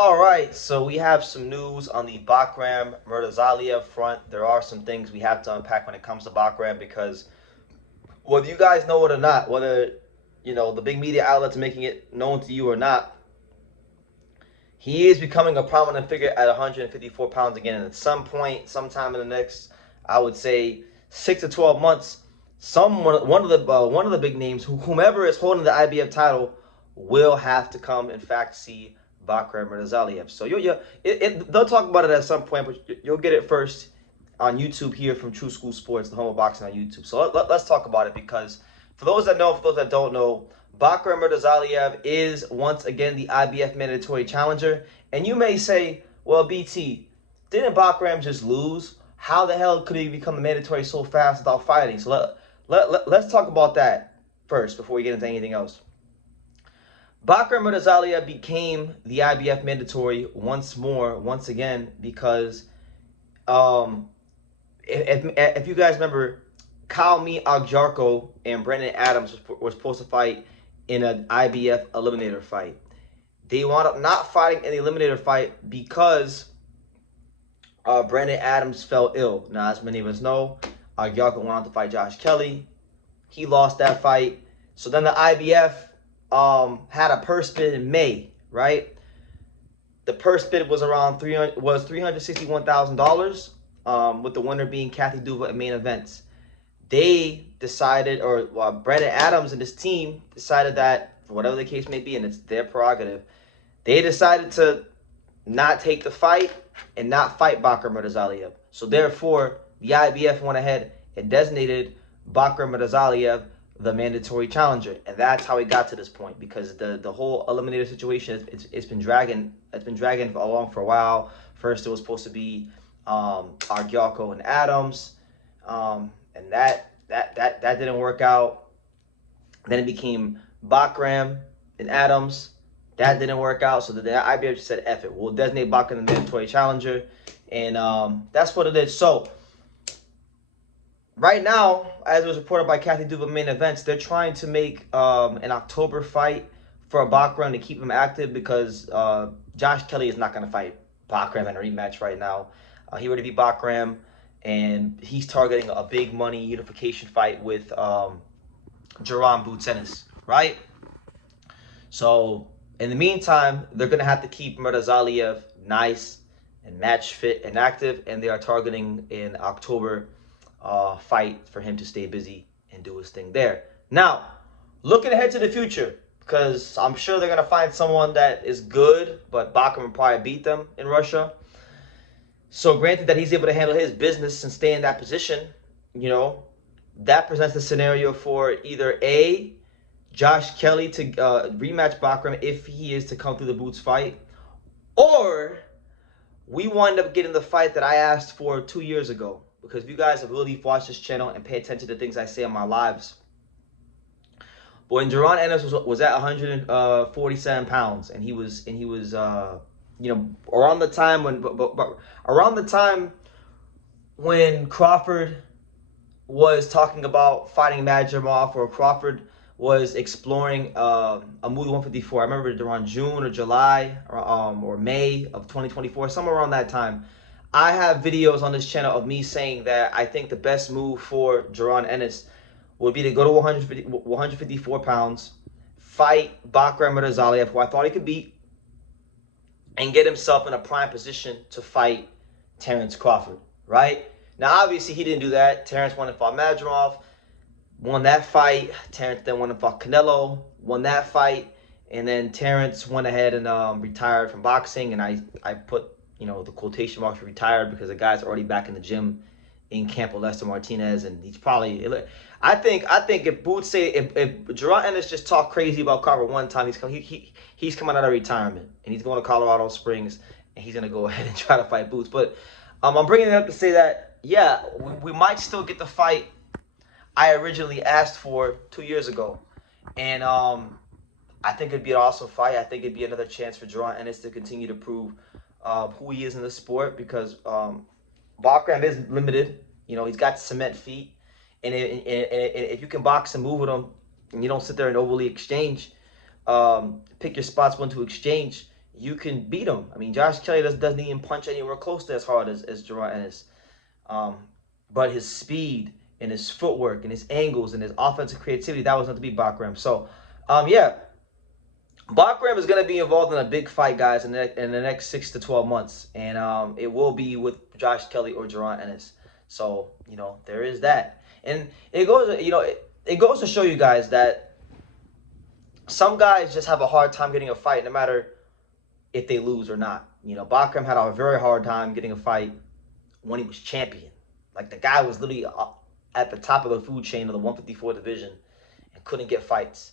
All right, so we have some news on the Bakhram Murtazaliev front. There are some things we have to unpack when it comes to Bakram because whether you guys know it or not, whether the big media outlets making it known to you or not, he is becoming a prominent figure at 154 pounds again. And at some point, sometime in the next, I would say 6 to 12 months, one of the big names, whomever is holding the IBF title, will have to come in fact see Bakhram Murtazaliev. So they'll talk about it at some point, but you'll get it first on YouTube here from True School Sports, the home of boxing on YouTube. So let's talk about it because for those that know, for those that don't know, Bakhram Murtazaliev is once again the IBF mandatory challenger. And you may say, well, BT, didn't Bakhram just lose? How the hell could he become the mandatory so fast without fighting? So let's talk about that first before we get into anything else. Bakhram Murtazaliev became the IBF mandatory once again, because if you guys remember, Kalmi Agjarko and Brandon Adams were supposed to fight in an IBF eliminator fight. They wound up not fighting in the eliminator fight because Brandon Adams fell ill. Now, as many of us know, Agjarko went on to fight Josh Kelly. He lost that fight. So then the IBF had a purse bid in May, right? The purse bid was around $361,000, with the winner being Kathy Duva at main events. They decided, or Brandon Adams and his team decided that, for whatever the case may be, and it's their prerogative, they decided to not take the fight and not fight Bakhram Murtazaliev. So therefore, the IBF went ahead and designated Bakhram Murtazaliev the mandatory challenger, and that's how it got to this point, because the whole eliminator situation it's been dragging along for a while. First, it was supposed to be Agjarko and Adams, and that didn't work out. Then it became Bakram and Adams. That didn't work out, so the IBF just said, F it, we'll designate Bakram the mandatory challenger, and that's what it is. So right now, as it was reported by Kathy Duva main events, they're trying to make an October fight for a Bakram to keep him active, because Josh Kelly is not going to fight Bakram in a rematch right now. He already beat Bakram, and he's targeting a big money unification fight with Jaron Boots Ennis, right? So in the meantime, they're going to have to keep Murtazaliev nice and match fit and active, and they are targeting an October fight for him to stay busy and do his thing there. Now, looking ahead to the future, because I'm sure they're going to find someone that is good, but Bakram will probably beat them in Russia. So granted that he's able to handle his business and stay in that position, that presents the scenario for either A, Josh Kelly to rematch Bakram if he is to come through the Boots fight, or we wind up getting the fight that I asked for 2 years ago. Because if you guys have really watched this channel and pay attention to things I say on my lives, when Jaron Ennis was at 147 pounds, and he was around the time when Crawford was talking about fighting Madrimov, or Crawford was exploring a move to 154. I remember around June or July or May of 2024, somewhere around that time. I have videos on this channel of me saying that I think the best move for Jaron Ennis would be to go to 154 pounds, fight Bakhram Murtazaliev, who I thought he could beat, and get himself in a prime position to fight Terrence Crawford, right? Now, obviously, he didn't do that. Terrence went and fought Madrimov, won that fight. Terrence then went and fought Canelo, won that fight. And then Terrence went ahead and retired from boxing, and I put the quotation marks retired, because the guy's already back in the gym in camp with Lester Martinez, and he's probably, I think if Boots say, if Jaron Ennis just talked crazy about Crawford one time, he's coming out of retirement, and he's going to Colorado Springs, and he's going to go ahead and try to fight Boots. But I'm bringing it up to say that, yeah, we might still get the fight I originally asked for 2 years ago. And I think it'd be an awesome fight. I think it'd be another chance for Jaron Ennis to continue to prove who he is in the sport, because Bakram is limited. He's got cement feet, and if you can box and move with him, and you don't sit there and overly exchange, pick your spots when to exchange, you can beat him. I mean, Josh Kelly doesn't even punch anywhere close to as hard as Jerron Ennis. Um, but his speed and his footwork and his angles and his offensive creativity, that was not to beat Bakram. So, yeah, Bakram is going to be involved in a big fight, guys, in the next 6 to 12 months. And it will be with Josh Kelly or Jerron Ennis. So, there is that. And it goes, it goes to show you guys that some guys just have a hard time getting a fight no matter if they lose or not. Bakram had a very hard time getting a fight when he was champion. Like, the guy was literally at the top of the food chain of the 154 division and couldn't get fights.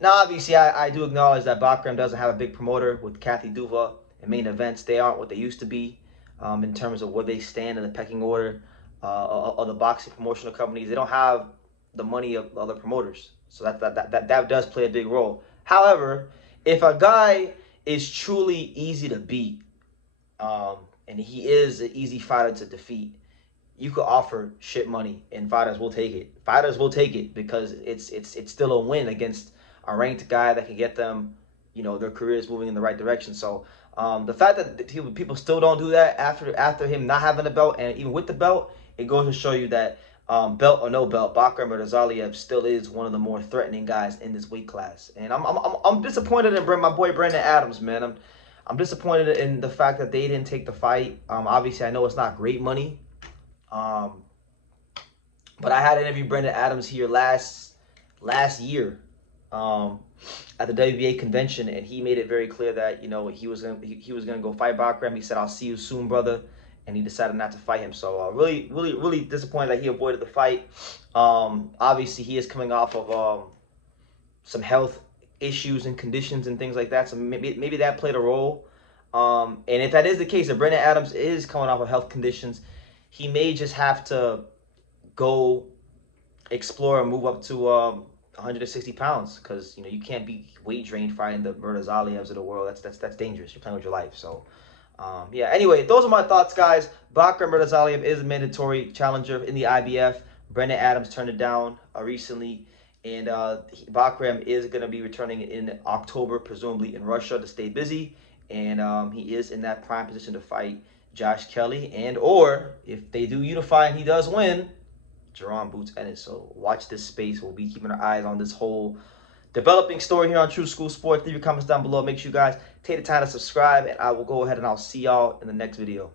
Now, obviously, I do acknowledge that Bakram doesn't have a big promoter with Kathy Duva and main events. They aren't what they used to be in terms of where they stand in the pecking order of the boxing promotional companies. They don't have the money of other promoters. So that does play a big role. However, if a guy is truly easy to beat, and he is an easy fighter to defeat, you could offer shit money, and fighters will take it. Fighters will take it because it's still a win against a ranked guy that can get them, their careers moving in the right direction. So the fact that people still don't do that after him not having a belt, and even with the belt, it goes to show you that belt or no belt, Bakhram Murtazaliev still is one of the more threatening guys in this weight class. And I'm disappointed in my boy Brandon Adams, man. I'm disappointed in the fact that they didn't take the fight. Obviously, I know it's not great money. But I had interviewed Brandon Adams here last year at the WBA convention, and he made it very clear that he was gonna go fight Bakram. He said, "I'll see you soon, brother," and he decided not to fight him. So really disappointed that he avoided the fight. Obviously, he is coming off of some health issues and conditions and things like that. So maybe that played a role. And if that is the case, if Brandon Adams is coming off of health conditions, he may just have to go explore and move up to 160 pounds, because you can't be weight drained fighting the Murtazalievs of the world. That's dangerous. You're playing with your life. So yeah. Anyway, those are my thoughts, guys. Bakram Murtazaliev is a mandatory challenger in the IBF. Brandon Adams turned it down recently, and Bakram is going to be returning in October, presumably in Russia, to stay busy, and he is in that prime position to fight Josh Kelly, and or if they do unify and he does win, Jerron Boots Ennis. So watch this space. We'll be keeping our eyes on this whole developing story here on True School Sports. Leave your comments down below. Make sure you guys take the time to subscribe, and I will go ahead and I'll see y'all in the next video.